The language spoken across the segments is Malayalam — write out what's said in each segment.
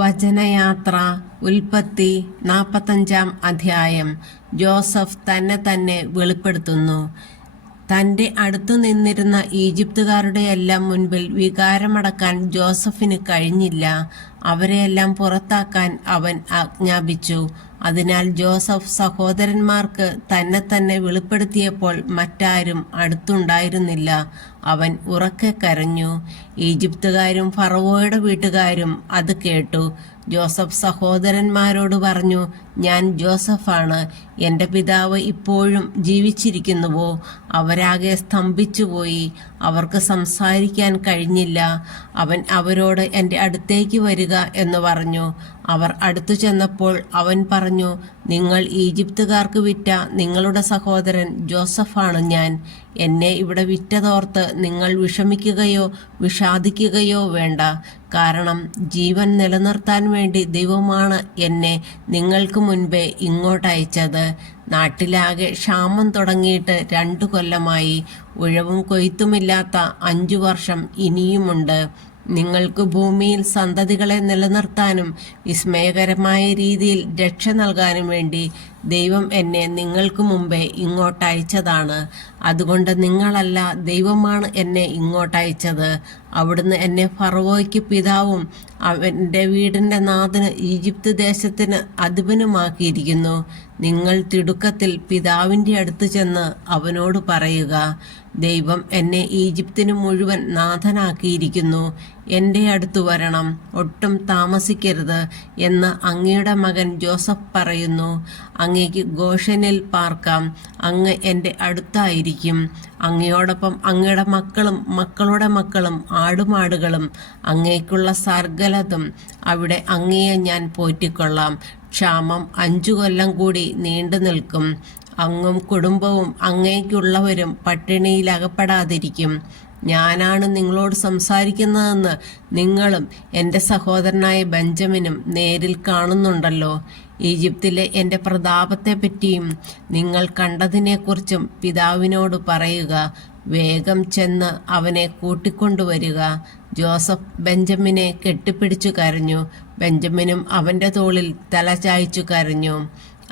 വചനയാത്ര ഉൽപ്പത്തി 45 അധ്യായം. ജോസഫ് തന്നെ വെളിപ്പെടുത്തുന്നു. തൻ്റെ അടുത്തു നിന്നിരുന്ന ഈജിപ്തുകാരുടെയെല്ലാം മുൻപിൽ വികാരമടക്കാൻ ജോസഫിന് കഴിഞ്ഞില്ല. അവരെയെല്ലാം പുറത്താക്കാൻ അവൻ ആജ്ഞാപിച്ചു. അതിനാൽ ജോസഫ് സഹോദരന്മാർക്ക് തന്നെ വെളിപ്പെടുത്തിയപ്പോൾ മറ്റാരും അടുത്തുണ്ടായിരുന്നില്ല. അവൻ ഉറക്കെ കരഞ്ഞു. ഈജിപ്തുകാരും ഫറവോയുടെ വീട്ടുകാരും അത് കേട്ടു. ജോസഫ് സഹോദരന്മാരോട് പറഞ്ഞു, ഞാൻ ജോസഫാണ്. എൻ്റെ പിതാവ് ഇപ്പോഴും ജീവിച്ചിരിക്കുന്നുവോ? അവരാകെ സ്തംഭിച്ചുപോയി. അവർക്ക് സംസാരിക്കാൻ കഴിഞ്ഞില്ല. അവൻ അവരോട് എൻ്റെ അടുത്തേക്ക് വരിക എന്ന് പറഞ്ഞു. അവർ അടുത്തു ചെന്നപ്പോൾ അവൻ പറഞ്ഞു, നിങ്ങൾ ഈജിപ്തുകാർക്ക് വിറ്റ നിങ്ങളുടെ സഹോദരൻ ജോസഫാണ് ഞാൻ. എന്നെ ഇവിടെ വിറ്റതോർത്ത് നിങ്ങൾ വിഷമിക്കുകയോ വിഷാദിക്കുകയോ വേണ്ട. കാരണം ജീവൻ നിലനിർത്താൻ വേണ്ടി ദൈവമാണ് എന്നെ നിങ്ങൾക്ക് മുൻപേ ഇങ്ങോട്ടയച്ചത്. നാട്ടിലാകെ ക്ഷാമം തുടങ്ങിയിട്ട് 2 കൊല്ലമായി. ഉഴവും കൊയ്ത്തുമില്ലാത്ത 5 വർഷം ഇനിയുമുണ്ട്. നിങ്ങൾക്ക് ഭൂമിയിൽ സന്തതികളെ നിലനിർത്താനും വിസ്മയകരമായ രീതിയിൽ രക്ഷ നൽകാനും വേണ്ടി ദൈവം എന്നെ നിങ്ങൾക്ക് മുമ്പേ ഇങ്ങോട്ടയച്ചതാണ്. അതുകൊണ്ട് നിങ്ങളല്ല, ദൈവമാണ് എന്നെ ഇങ്ങോട്ടയച്ചത്. അവിടുന്ന് എന്നെ ഫറവോയ്ക്ക് പിതാവും അവൻ്റെ വീടിൻ്റെ നാഥന് ഈജിപ്ത് ദേശത്തിന് അധിപനുമാക്കിയിരിക്കുന്നു. നിങ്ങൾ തിടുക്കത്തിൽ പിതാവിൻ്റെ അടുത്ത് ചെന്ന് അവനോട് പറയുക, ദൈവം എന്നെ ഈജിപ്തിന് മുഴുവൻ നാഥനാക്കിയിരിക്കുന്നു. എൻ്റെ അടുത്തു വരണം, ഒട്ടും താമസിക്കരുത് എന്ന് അങ്ങയുടെ മകൻ ജോസഫ് പറയുന്നു. അങ്ങേക്ക് ഗോഷനിൽ പാർക്കാം. അങ്ങ് എൻ്റെ അടുത്തായിരിക്കും. അങ്ങയോടൊപ്പം അങ്ങയുടെ മക്കളും മക്കളുടെ മക്കളും ആടുമാടുകളും അങ്ങേക്കുള്ള സകലതും. അവിടെ അങ്ങയെ ഞാൻ പോറ്റിക്കൊള്ളാം. ക്ഷാമം 5 കൊല്ലം കൂടി നീണ്ടു നിൽക്കും. അങ്ങും കുടുംബവും അങ്ങേക്കുള്ളവരും പട്ടിണിയിലകപ്പെടാതിരിക്കും. ഞാനാണ് നിങ്ങളോട് സംസാരിക്കുന്നതെന്ന് നിങ്ങളും എൻ്റെ സഹോദരനായ ബെഞ്ചമിനും നേരിൽ കാണുന്നുണ്ടല്ലോ. ഈജിപ്തിലെ എൻ്റെ പ്രതാപത്തെപ്പറ്റിയും നിങ്ങൾ കണ്ടതിനെക്കുറിച്ചും പിതാവിനോട് പറയുക. വേഗം ചെന്ന് അവനെ കൂട്ടിക്കൊണ്ടുവരിക. ജോസഫ് ബെഞ്ചമിനെ കെട്ടിപ്പിടിച്ചു കരഞ്ഞു. ബെഞ്ചമിനും അവൻ്റെ തോളിൽ തല ചായ്ച്ചു കരഞ്ഞു.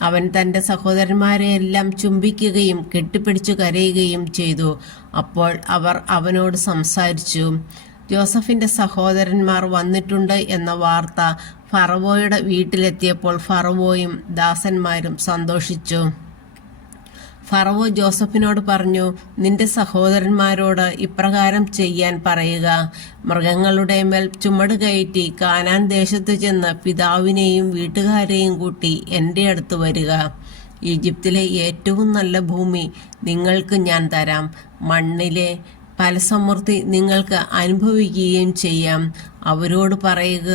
അവൻ തൻ്റെ സഹോദരന്മാരെയെല്ലാം ചുംബിക്കുകയും കെട്ടിപ്പിടിച്ചു കരയുകയും ചെയ്തു. അപ്പോൾ അവർ അവനോട് സംസാരിച്ചു. ജോസഫിൻ്റെ സഹോദരന്മാർ വന്നിട്ടുണ്ട് എന്ന വാർത്ത ഫറവോയുടെ വീട്ടിലെത്തിയപ്പോൾ ഫറവോയും ദാസന്മാരും സന്തോഷിച്ചു. ഫറവോ ജോസഫിനോട് പറഞ്ഞു, നിന്റെ സഹോദരന്മാരോട് ഇപ്രകാരം ചെയ്യാൻ പറയുക. മൃഗങ്ങളുടെ മേൽ ചുമട് കയറ്റി കാനാൻ ദേശത്ത് ചെന്ന് പിതാവിനെയും വീട്ടുകാരെയും കൂട്ടി എൻ്റെ അടുത്ത് വരിക. ഈജിപ്തിലെ ഏറ്റവും നല്ല ഭൂമി നിങ്ങൾക്ക് ഞാൻ തരാം. മണ്ണിലെ ഫലസമൃദ്ധി നിങ്ങൾക്ക് അനുഭവിക്കുകയും ചെയ്യാം. അവരോട് പറയുക,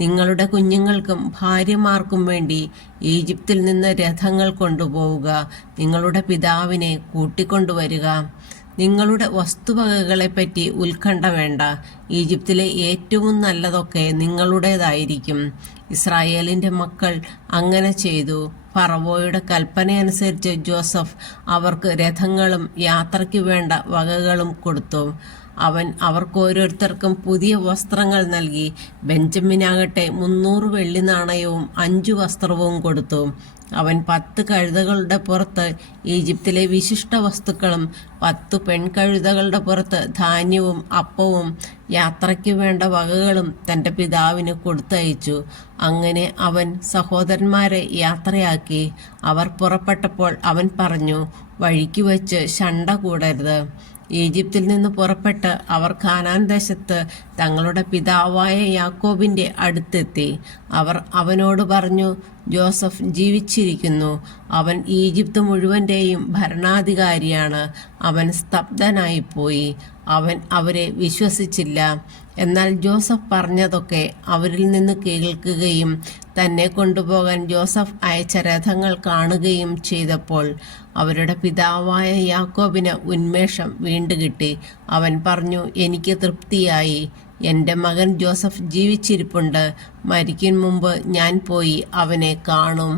നിങ്ങളുടെ കുഞ്ഞുങ്ങൾക്കും ഭാര്യമാർക്കും വേണ്ടി ഈജിപ്തിൽ നിന്ന് രഥങ്ങൾ കൊണ്ടുപോവുക. നിങ്ങളുടെ പിതാവിനെ കൂട്ടിക്കൊണ്ടുവരിക. നിങ്ങളുടെ വസ്തുവകകളെപ്പറ്റി ഉത്കണ്ഠ വേണ്ട. ഈജിപ്തിലെ ഏറ്റവും നല്ലതൊക്കെ നിങ്ങളുടേതായിരിക്കും. ഇസ്രായേലിൻ്റെ മക്കൾ അങ്ങനെ ചെയ്തു. ഫറവോയുടെ കൽപ്പനയനുസരിച്ച് ജോസഫ് അവർക്ക് രഥങ്ങളും യാത്രയ്ക്ക് വേണ്ട വകകളും കൊടുത്തു. അവൻ അവർക്ക് ഓരോരുത്തർക്കും പുതിയ വസ്ത്രങ്ങൾ നൽകി. ബെഞ്ചമിനാകട്ടെ 300 വെള്ളി നാണയവും 5 വസ്ത്രവും കൊടുത്തു. അവൻ 10 കഴുതകളുടെ പുറത്ത് ഈജിപ്തിലെ വിശിഷ്ട വസ്തുക്കളും 10 പെൺകഴുതകളുടെ പുറത്ത് ധാന്യവും അപ്പവും യാത്രയ്ക്ക് വേണ്ട വകകളും തൻ്റെ പിതാവിന് കൊടുത്തയച്ചു. അങ്ങനെ അവൻ സഹോദരന്മാരെ യാത്രയാക്കി. അവർ പുറപ്പെട്ടപ്പോൾ അവൻ പറഞ്ഞു, വഴിക്ക് വച്ച് ശണ്ട കൂടരുത്. ഈജിപ്തിൽ നിന്ന് പുറപ്പെട്ട് അവർ കാനാൻ ദേശത്ത് തങ്ങളുടെ പിതാവായ യാക്കോബിൻ്റെ അടുത്തെത്തി. അവർ അവനോട് പറഞ്ഞു, ജോസഫ് ജീവിച്ചിരിക്കുന്നു. അവൻ ഈജിപ്ത് മുഴുവൻ്റെയും ഭരണാധികാരിയാണ്. അവൻ സ്തബ്ധനായിപ്പോയി. അവൻ അവരെ വിശ്വസിച്ചില്ല. എന്നാൽ ജോസഫ് പറഞ്ഞതൊക്കെ അവരിൽ നിന്ന് കേൾക്കുകയും തന്നെ കൊണ്ടുപോകാൻ ജോസഫ് അയച്ച രഥങ്ങൾ കാണുകയും ചെയ്തപ്പോൾ അവരുടെ പിതാവായ യാക്കോബിന് ഉന്മേഷം വീണ്ടുകിട്ടി. അവൻ പറഞ്ഞു, എനിക്ക് തൃപ്തിയായി. എൻ്റെ മകൻ ജോസഫ് ജീവിച്ചിരിപ്പുണ്ട്. മരിക്കും മുമ്പ് ഞാൻ പോയി അവനെ കാണും.